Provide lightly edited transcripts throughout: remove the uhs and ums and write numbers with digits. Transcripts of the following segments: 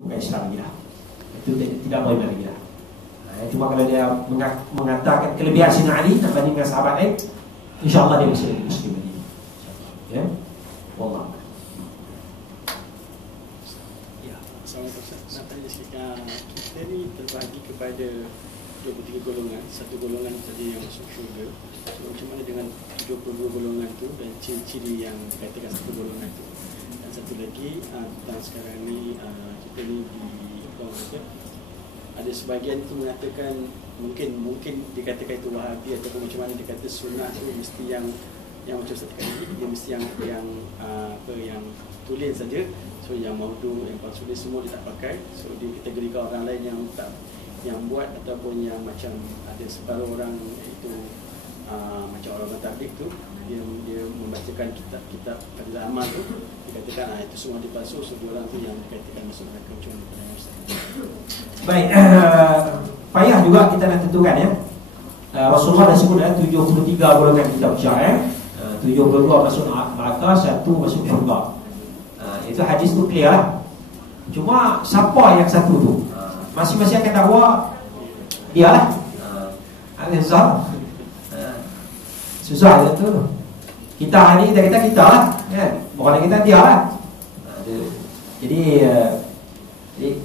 bukan Islam lagi dah. Itu tidak boleh lagi dah. Cuma kalau dia mengatakan kelebihan Sayyidina Ali berbanding dengan sahabat lain, insya-Allah dia bisa jadi muslim lagi. Ya. Wallah. Ya, assalamualaikum. Nak tanya sikit, kita ni terbagi kepada 23 golongan. Satu golongan tadi yang masuk syurga. So, macam mana dengan 72 golongan tu dan ciri-ciri yang dikatakan satu golongan tu. Dan satu lagi tentang sekarang ni kita ni di orang kata ada sebahagian itu mengatakan mungkin dikatakan itu Wahabi ataupun macam mana dikata sunnah tu mesti yang macam Ustaz tadi dia mesti yang tulis saja. So yang maudu, yang palsu semua dia tak pakai. So dia kategorikan orang lain yang buat ataupun yang macam ada separuh orang itu macam orang tabligh tu dia membacakan kitab Fadilah Amal tu dikatakan itu semua dipalsu. So dua orang tu yang dikatakan masuk neraka macam mana Ustaz? Baik, payah juga kita nak tentukan ya. Rasulullah dah sebut 73 golongan kitab syiah. 72 masuk neraka, 1 masuk syurga. Itu hadis tu clear lah. Cuma siapa yang satu tu? Masing-masing akan dakwa dia lah. Susah. Susah je tu. Kita hari ni kita lah kan. Bukan kita dia lah. Jadi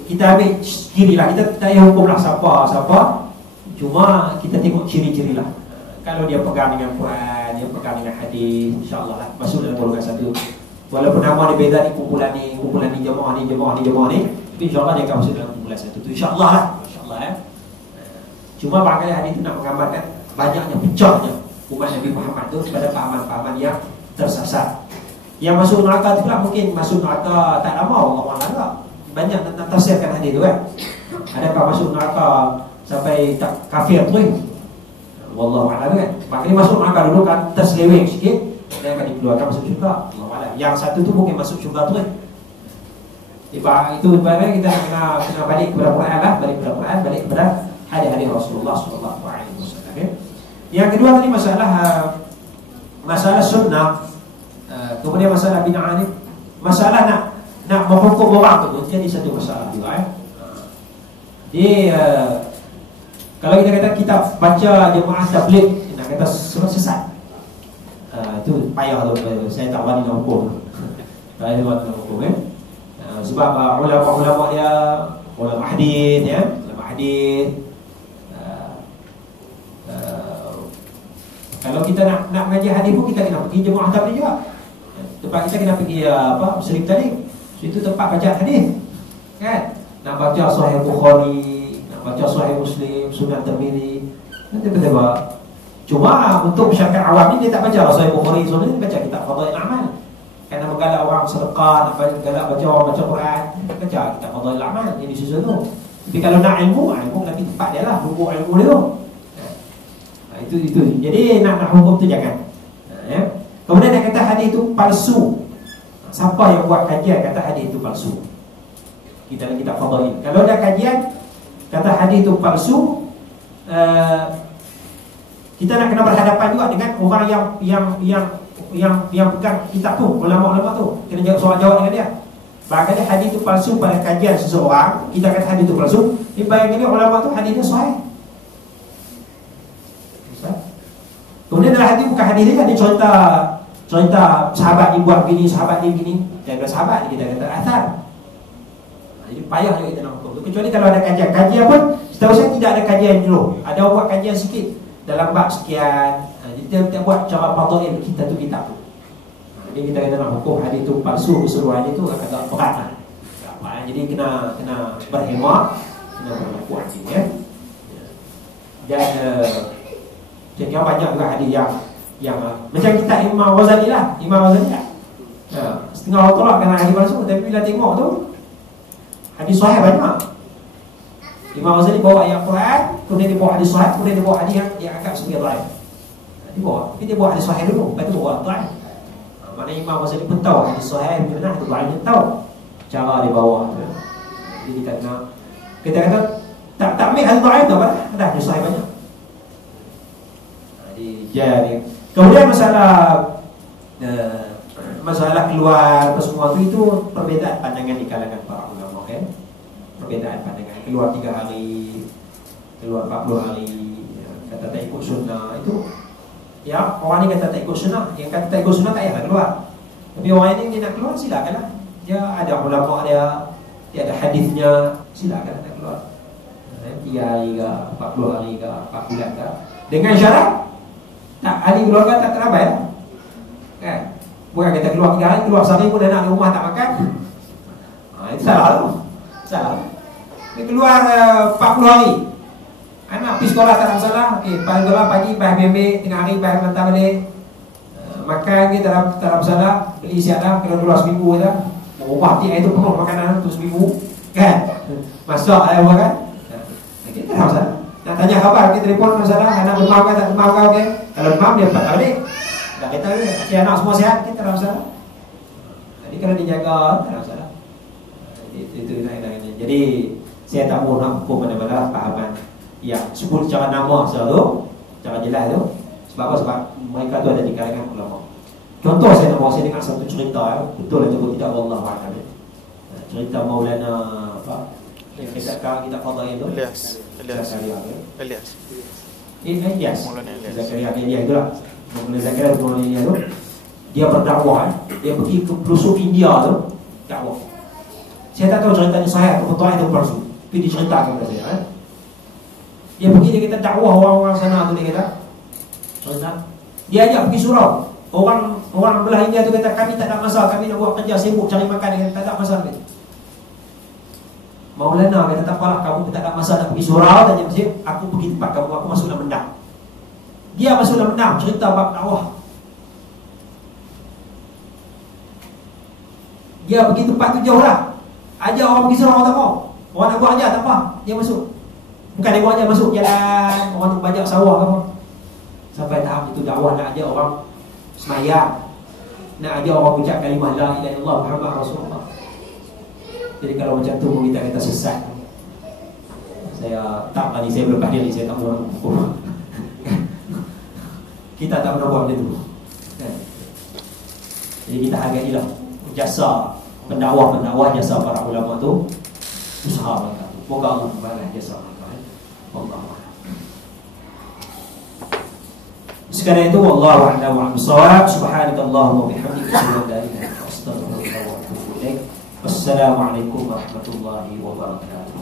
kita ambil ciri lah. Kita tak payah hukum lah siapa. Cuma kita tengok ciri-ciri lah. Kalau dia pegang dengan Quran, dia pegang dengan hadis, insya-Allah lah masuk dalam golongan satu. Walaupun nama dia beza ni, kumpulan ni, jemaah ni, tapi insya-Allah dia akan masuk dalam kumpulan satu tu, insya-Allah lah. Insya-Allah ya. Cuma barangkali hadis itu nak menggambarkan banyaknya pecahnya umat Nabi Muhammad tu kepada pahaman-pahaman yang tersasar. Yang masuk neraka tu lah mungkin masuk neraka tak lama, Allah Allah. Banyak tentang tafsirkan hadis tu kan. Adakah masuk neraka sampai tak kafir tu? Wallahu a'lam kan. Maknanya masuk neraka dulu kan terseleweng sikit dan akan dikeluarkan masuk syurga. Wallahu a'lam. Yang satu tu mungkin masuk syurga tu kan. Itu ibaratnya kita kena balik kepada Quran lah, balik kepada hadis-hadis Rasulullah sallallahu alaihi wasallam ya. Yang kedua tadi masalah sunnah. Kemudian masalah bid'ah ni, masalah nak menghukum orang tu jadi satu masalah juga ya. Jadi kalau kita kata kita baca jemaah tabligh nak kata semua sesat, itu payah tu. Saya tak berani nak hukum. Saya tak berani nak hukum ya. Sebab ulama-ulama dia ulama hadis ya, kalau kita nak mengaji hadis pun kita kena pergi jemaah tabligh juga. Tempat kita kena pergi Muslim Talik. Itu tempat baca hadis. Kan? Nak baca Sahih Bukhari, nak baca Sahih Muslim, Sunan Tirmizi. Nanti betul. Cuma untuk masyarakat awam ni dia tak baca Sahih Bukhari, Sunan, dia baca kitab Fadail Amal. Kerana menggalak orang sedekah, nak galak baca Quran, baca kitab Fadail Amal yang disusun tu. Tapi kalau nak ilmu nanti tempat dia lah, hukum ilmu dia tu. Itu. Jadi nak hukum tu jangan. Ya. Kemudian nak kata hadis itu palsu. Siapa yang buat kajian kata hadis itu palsu? Kita fadail. Kalau ada kajian kata hadis itu palsu, kita nak kena berhadapan juga dengan orang yang pegang kitab tu, ulama-ulama tu. Kena jawab dengan dia. Barangkali hadis itu palsu pada kajian seseorang, kita kata hadis itu palsu. Ini bayangkan ulama tu hadisnya sahih. Kemudian dalam hadis bukan hadis dia, ada cerita sahabat ni buat begini, sahabat ni begini. Daripada sahabat ni kita kata asar. Jadi payah juga kita nak hukum. Kecuali kalau ada kajian pun setahu saya tidak ada kajian dulu. Ada buat kajian sikit dalam bab sekian. Jadi kita buat cara fadail kita tu kitab tu. Jadi kita kata nak hukum hadis tu palsu, keseluruhannya tu agak berat lah. Jadi kena berhemat, kena berkuat ya. Dan jadi banyak juga hadis yang macam kita Imam Ghazali lah. Setengah orang tolak kerana hadis palsu, tapi bila tengok tu hadis sahih banyak. Imam Ghazali bawa ayat Quran, kemudian dia bawa hadis sahih, kemudian dia bawa hadis yang agak sebagai dhaif. Tapi dia bawa hadis sahih dulu, lepas tu bawa dhaif. Maknanya Imam Ghazali pun tahu hadis sahih macam mana, hadis dhaif dia tahu cara dia bawa tu. Jadi kita kata tak ambil hadis dhaif tu, ada hadis sahih banyak. Jadi kemudian masalah keluar apa semua itu perbezaan pandangan di kalangan para ulama kan. perbezaan pandangan. Keluar 3 hari, keluar 40 hari, ya, kata tak ikut sunnah itu. Ya, orang ni kata tak ikut sunnah, yang kata tak ikut sunnah tak payah keluar. Tapi orang ini dia nak keluar, silakanlah. Dia ada ulama dia ada hadisnya, silakan nak keluar. 3 hari ke, 40 hari ke, 4 bulan ke. Dengan syarat tak ahli keluarga tak terabai. Kan? Bukan kita keluar 3 hari, keluar sehari pun anak di rumah tak makan. Itu salah tu. Salah. Dia keluar 40 hari. Anak pergi sekolah tak ada masalah. Okey, pagi bembek, tengah hari hantar balik. Makan ke tak ada masalah. Beli siap dah, kena keluar seminggu dah. Rumah dia itu penuh makanan untuk seminggu. Kan? Masak ada apa kan? Kita tak ada masalah. Nak tanya khabar, kita telefon masalah. Anak demam ke tak demam ke, okey? Kalau demam dia patah balik. Dah kita si anak semua sihat, kita tak ada masalah. Jadi kalau dijaga, tak ada masalah. Itu lain-lainnya. Jadi saya tak mau nak hukum mana-mana fahaman yang sebut cara nama selalu, cara jelas tu. Sebab apa? Sebab mereka tu ada di kalangan ulama. Contoh saya nak bawa saya dengan satu cerita, betul atau tidak Allah a'lam. Cerita Maulana apa? Kita fadail tu. Ilyas. Maulana Ilyas. Zakaria dia itulah. Maulana Zakaria tu dia berdakwah, dia pergi ke pelosok India tu dakwah. Saya tak tahu ceritanya sahih atau betul itu palsu. Tapi diceritakan kepada saya. Dia pergi, dia kata dakwah orang-orang sana tu, dia kata cerita. Dia ajak pergi surau. Orang belah India tu kata kami tak ada masa, kami nak buat kerja sibuk cari makan, dia kata tak ada masa. Maulana kata tak apalah, kamu tak ada masa nak pergi surau, tanya masjid, aku pergi tempat kamu, aku masuk dalam mendam. Dia masuk dalam mendam, cerita bab dakwah. Dia pergi tempat tu jauh lah. Ajar orang pergi surau, orang tak mau. Orang nak buat ajar tak apa, dia masuk. Bukan dia buat ajar, masuk jalan, orang tu bajak sawah ke apa. Sampai tahap itu dakwah nak ajar orang semayang, nak ajar orang ucap kalimah la ilaha illallah Muhammad Rasulullah. Jadi kalau macam tu kita kata sesat. Saya tak berani, saya berlepas diri, saya tak mau hukum. Kita tak pernah buat macam tu. Jadi kita hargailah jasa pendakwah jasa para ulama tu, usaha mereka tu. Moga Allah membalas jasa mereka. Allah. Sekarang itu wallahu a'lam bishawab. Subhanakallahumma wa bihamdika asyhadu an la ilaha illa anta astaghfiruka wa atubu ilaik. Wassalamualaikum warahmatullahi wabarakatuh.